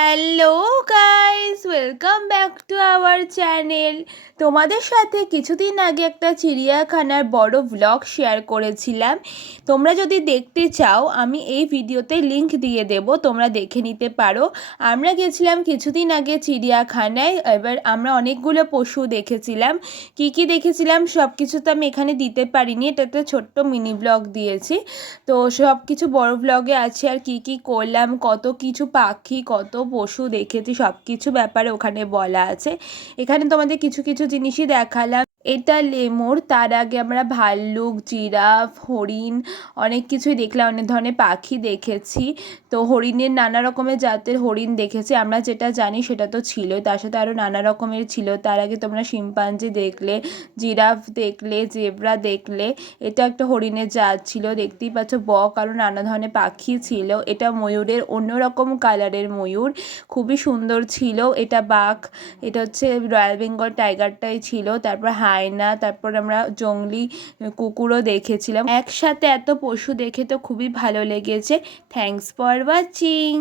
Hello guys, welcome back to our channel. তোমাদের সাথে কিছুদিন আগে একটা চিড়িয়াখানার বড় ভ্লগ শেয়ার করেছিলাম। তোমরা যদি দেখতে চাও আমি এই ভিডিওতে লিংক দিয়ে দেব, তোমরা দেখে নিতে পারো। আমরা গেছিলাম কিছুদিন আগে চিড়িয়াখানায়। এবার আমরা অনেকগুলো পশু দেখেছিলাম। কি কি দেখেছিলাম সব কিছু তো আমি এখানে দিতে পারিনি, এটা একটা ছোট্ট মিনি ব্লগ দিয়েছি। তো সব কিছু বড় ব্লগে আছে, আর কি কি করলাম, কত কিছু পাখি কত পশু দেখেছি সব কিছু ব্যাপারে ওখানে বলা আছে। এখানে তোমাদের কিছু কিছু জিনিসই দেখালাম। এটা লেমুর, তার আগে আমরা ভাল্লুক, জিরাফ, হরিণ অনেক কিছুই দেখলাম, অনেক ধরনের পাখি দেখেছি। তো হরিণের নানা রকমের জাতের হরিণ দেখেছি, আমরা যেটা জানি সেটা তো ছিলই, তার সাথে আরও নানা রকমের ছিল। তার আগে তোমরা শিম্পাঞ্জি দেখলে, জিরাফ দেখলে, জেব্রা দেখলে। এটা একটা হরিণের জাত ছিল, দেখতেই পাচ্ছ। বক আরও নানা ধরনের পাখি ছিল। এটা ময়ূরের অন্যরকম কালারের ময়ূর, খুবই সুন্দর ছিল। এটা বাঘ, এটা হচ্ছে রয়্যাল বেঙ্গল টাইগারটাই ছিল। তারপর হায়না, তারপর আমরা জংলি কুকুরও দেখেছিলাম। একসাথে এত পশু দেখে তো খুবই ভালো লেগেছে। Thanks for watching.